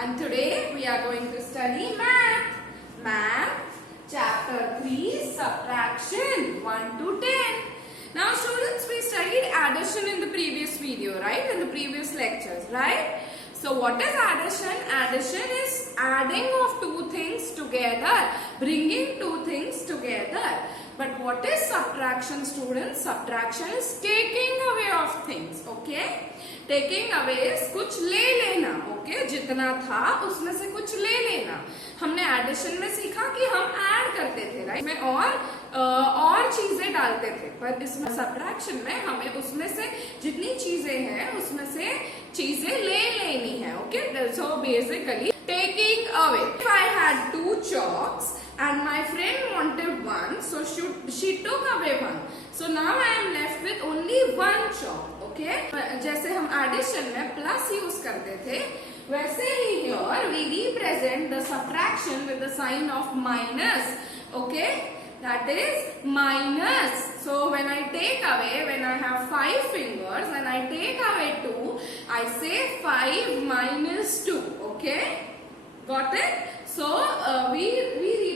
and today we are going to study math. Math, chapter 3, subtraction 1 to 10. Now students, we studied addition in the previous video, right? In the previous lectures, right? So what is addition? Addition is adding of two things together, bringing two things together. But what is subtraction, students? Subtraction is taking away of things, okay? Taking away is कुछ ले लेना, okay? जितना था उसमें से कुछ ले लेना. हमने एडिशन में सीखा कि हम ऐड करते थे, राइट? में और चीजें डालते थे, पर इसमें सब्ट्रैक्शन में हमें उसमें से जितनी चीजें हैं उसमें से चीजें ले लेनी है, okay? So basically taking away. If I had two chalks and my friend wanted one, so she took away one. So now I am left with only one chalk, okay? जैसे हम एडिशन में plus use करते थे, वैसे ही here we represent the subtraction with the sign of minus, okay? That is minus. So when I take away, when I have 5 fingers and I take away 2, I say 5 minus 2, okay? Got it? So we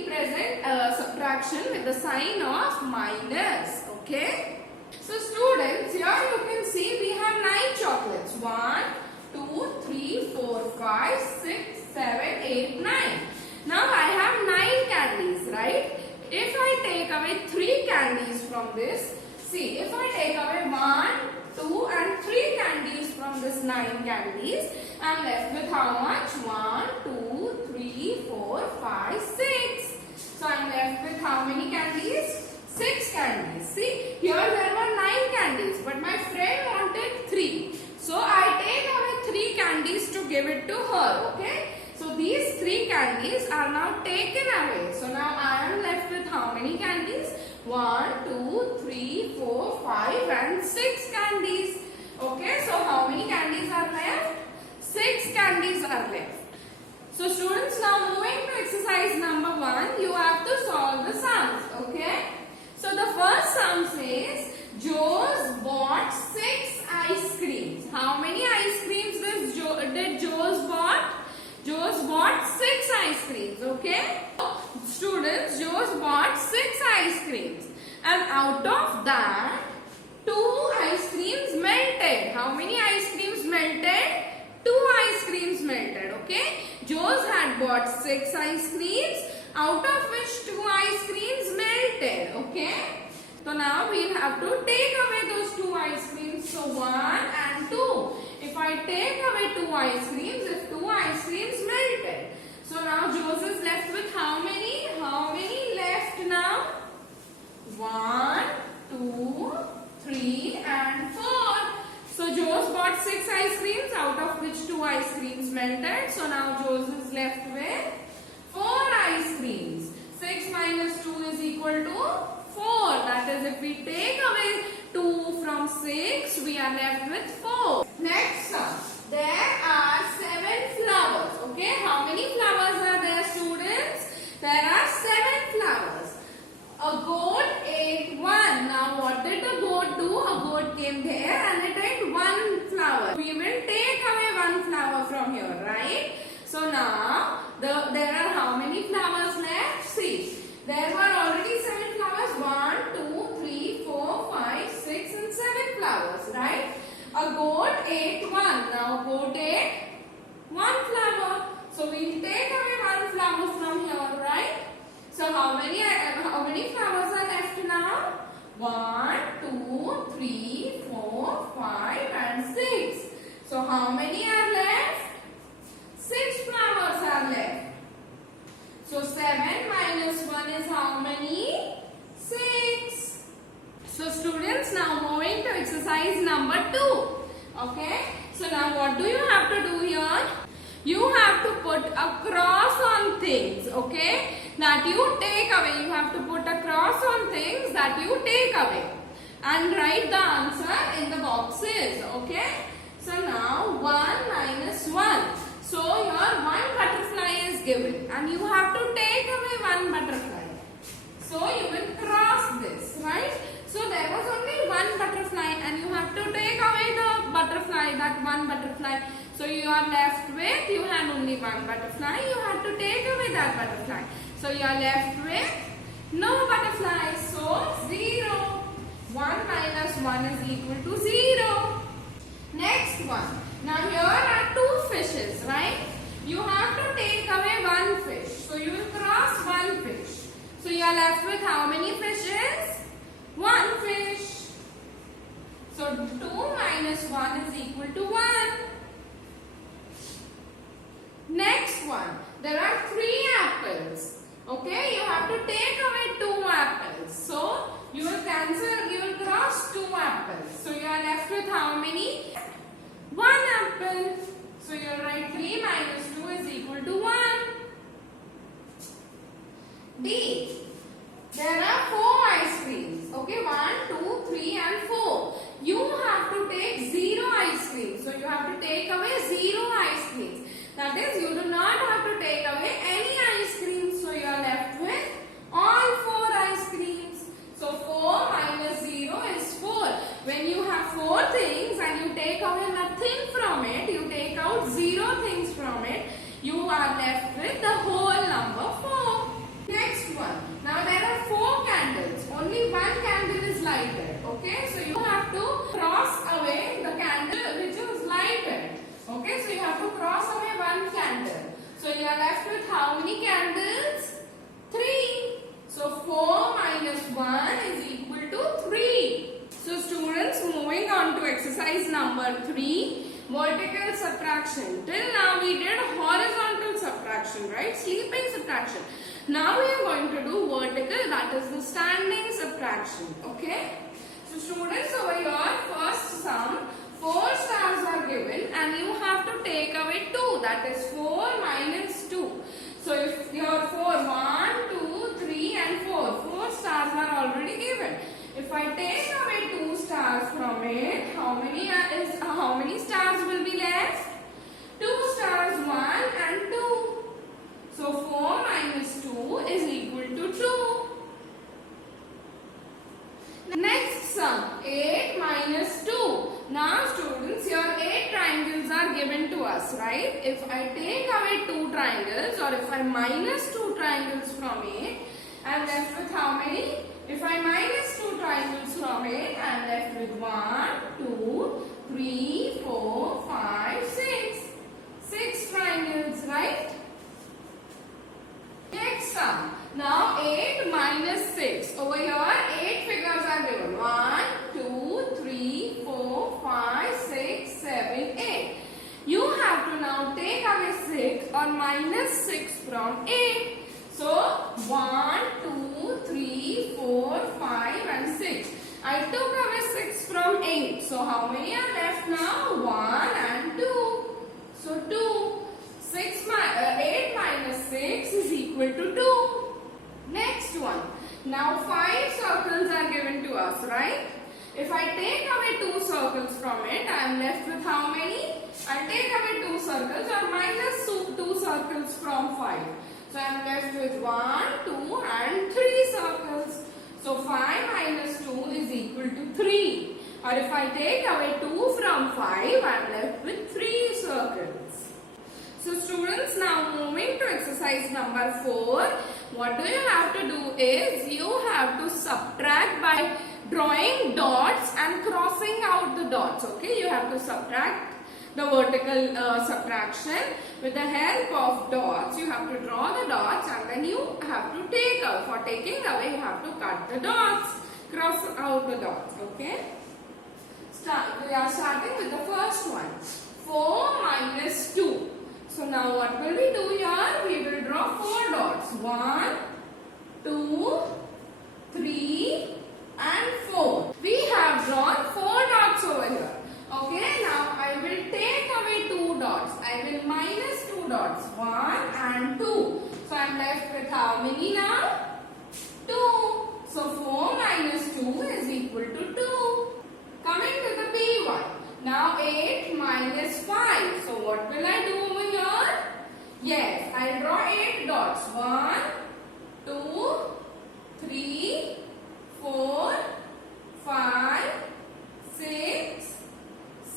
represent subtraction with the sign of minus, okay? So students, here you can see we have 9 chocolates. 1, 2, 3, 4, 5, 6, 7, 8, 9. Now I have 9 candies, right? If I take away 3 candies from this, see, if I take away 1, 2 and 3 candies from this 9 candies, I am left with how much? 1, 2, 3, 4, 5, 6. So I am left with how many candies? 6 candies. See, here there were 9 candies, but my friend wanted 3. So I take away 3 candies to give it to her, okay? So these 3 candies are now taken away. So now I am left with how many candies? 1, 2, 3, 4, 5 and 6 candies. Okay, so how many candies are left? 6 candies are left. So students, now moving to exercise number 1, you have to solve the sums. Okay. So the first sum says, Joe's bought 6 ice creams. How many ice creams did Joe's bought? Joe's bought 6 ice creams, okay? Students, Joe's bought 6 ice creams. And out of that, 2 ice creams melted. How many ice creams melted? 2 ice creams melted, okay? Joe's had bought 6 ice creams, out of which 2 ice creams melted, okay? So now we'll have to take away those 2 ice creams. So 1 and 2. If I take away 2 ice creams, if 2 ice creams melted. So now Joe's is left with how many? How many left now? 1, 2, 3 and 4. So Joe's bought 6 ice creams, out of which 2 ice creams melted. So now Joe's is left with 4 ice creams. 6 minus 2 is equal to 4. That is, if we take away 2 from 6, we are left with 4. Next sum. There are 7 flowers. Okay, how many flowers are there, students? There are 7 flowers. A goat ate 1. Now what did the goat do? A goat came there and it ate 1 flower. We will take away 1 flower from here, right? So now there are how many flowers left? See, there were already 7 flowers. 1, 2, 3, 4, 5, 6 and 7 flowers, right? A goat ate 1. Now goat ate 1 flower. So we will take away 1 flower from here, right? So how many flowers are left now? 1, 2, 3, 4, 5 and 6. So how many are left? 6 flowers are left. So 7 minus 1 is how many? 6. So students, now moving to exercise number 2. Okay. So now what do you have to do here? You have to put a cross on things, okay, that you take away. You have to put a cross on things that you take away and write the answer in the boxes, okay. So now 1 minus 1. So here 1 butterfly is given and you have to take away 1 butterfly. So you will cross this, right. So there was only 1 butterfly and you have to take away the butterfly, that one butterfly. So you are left with, you had only one butterfly, you had to take away that butterfly. So you are left with no butterflies, so 0. 1 minus 1 is equal to 0. Next one. Now here are two fishes, right? You have to take away one fish. So you will cross one fish. So you are left with how many fishes? One fish. So 2 minus 1 is equal to 1. Next one. There are 3 apples. Okay, you have to take away 2 apples. So you will cancel, you will cross 2 apples. So you are left with how many? 1 apple. So you will write 3 minus 2 is equal to 1. D. There are 4 ice creams. Okay, 1, 2, 3 and 4. You have to take 0 ice creams. So you have to take away 0 ice creams. That is, you do not have to take away any ice creams. So you are left with all 4 ice creams. So 4 minus 0 is 4. When you have 4 things and you take away nothing from it, you take out 0 things from it, you are left with the whole number 4. Next one. Now there are 4 candles. Only one candle is lighted. Okay, so you have to cross away the candle which is lighted. Okay, so you have to cross away one candle. So you are left with how many candles? 3. So 4 minus 1 is equal to 3. So students, moving on to exercise number 3, vertical subtraction. Till now we did horizontal subtraction, right? Sleeping subtraction. Now we are going to do vertical, that is the standing subtraction. Okay? So students, over here, first sum, 4 stars are given and you have to take away 2, that is 4 minus 2. So if your 4, 1, 2, 3 and 4 stars are already given. If I take away 2 stars from it, how many stars will be left? 2 stars, 1 and 2. So 4 minus 2 is equal to 2. Next sum, 8 minus 2. Now students, your 8 triangles are given to us, right? If I take away 2 triangles or if I minus 2 triangles from it, I am left with how many? If I minus 2 triangles from it, I am left with 1, 2, 3, 4, 5, 6. 6 triangles, right? Next sum. Now 8 minus 6. Over here 8 figures are given. 1, 2, 3, 4, 5, 6, 7, 8. You have to now take away 6 or minus 6 from 8. So 1, 2, 3, 4, 5 and 6. I took away 6 from 8. So how many are left now? 1 and 2. So 2. 8 minus 6 is equal to 2. Next one. Now 5 circles are given to us, right? If I take away 2 circles from it, I am left with how many? I take away 2 circles or minus 2 circles from 5. So I am left with 1, 2 and 3 circles. So 5 minus 2 is equal to 3. Or if I take away 2 from 5, I am left with 3 circles. So students, now moving to exercise number 4, what do you have to do is, you have to subtract by drawing dots and crossing out the dots. Okay, you have to subtract the vertical subtraction with the help of dots. You have to draw the dots and then you have to take out. For taking away, you have to cut the dots, cross out the dots. Okay, we are starting with the first one. 4 minus 2. So now what will we do here? We will draw 4 dots. 1, 2, 3 and 4. We have drawn 4 dots over here. Okay, now I will take away 2 dots. I will minus 2 dots. 1 and 2. So I am left with how many now? 2. So 4 minus 2 is equal to 2. Coming to the B one. Now 8 minus 5. So what will I do over here? Yes, I draw 8 dots. 1, 2, 3, 4, 5, 6,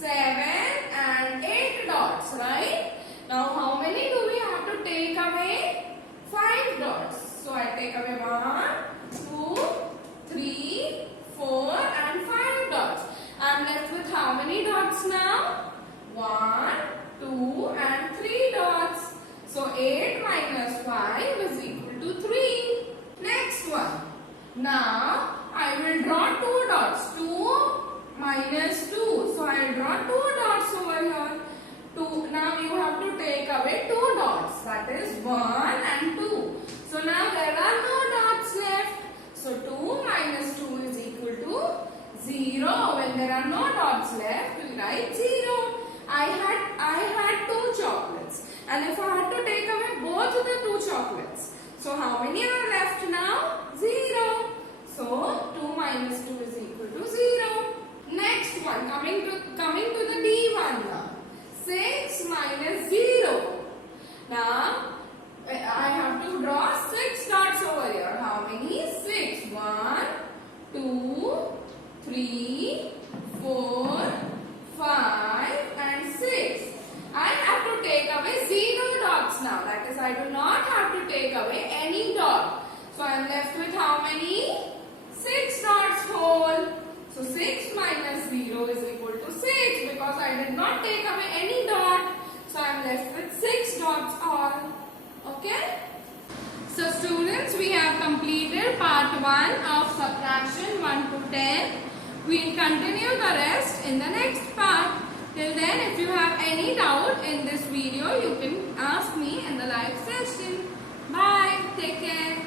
and 8 dots, right? Now how many do we have to take away? 5 dots. So I take away 1, 2, 3, 4 and 5 dots. I am left with how many dots now? 1, 2 and 3 dots. So 8 minus 5 is equal to 3. Next one. Now I will draw 2 dots. 2 minus 2. So I will draw 2 dots over here. 2. Now you have to take away 2 dots. That is 1 and 2. So now there are no dots left. So 2 minus 2 is equal to 0. When there are no dots left, we write 0. I had 2 chocolates. And if I had to take away both the 2 chocolates, so how many are left now? 0. So 2 minus 2 is equal to 0. Next one, coming to the D one now. 6 minus 0. Now I have to draw 6 dots over here. How many? 6. 1, 2, 3, 4, 5 and 6. I have to take away 0 dots now. That is, I do not have to take away any dot. So I am left with how many? 6 dots whole. So 6 minus 0 is equal to 6 because I did not take away any dot. So I am left with 6 dots all. Okay? So students, we have completed part 1 of subtraction 1 to 10. We will continue the rest in the next part. Till then, if you have any doubt in this video, you can ask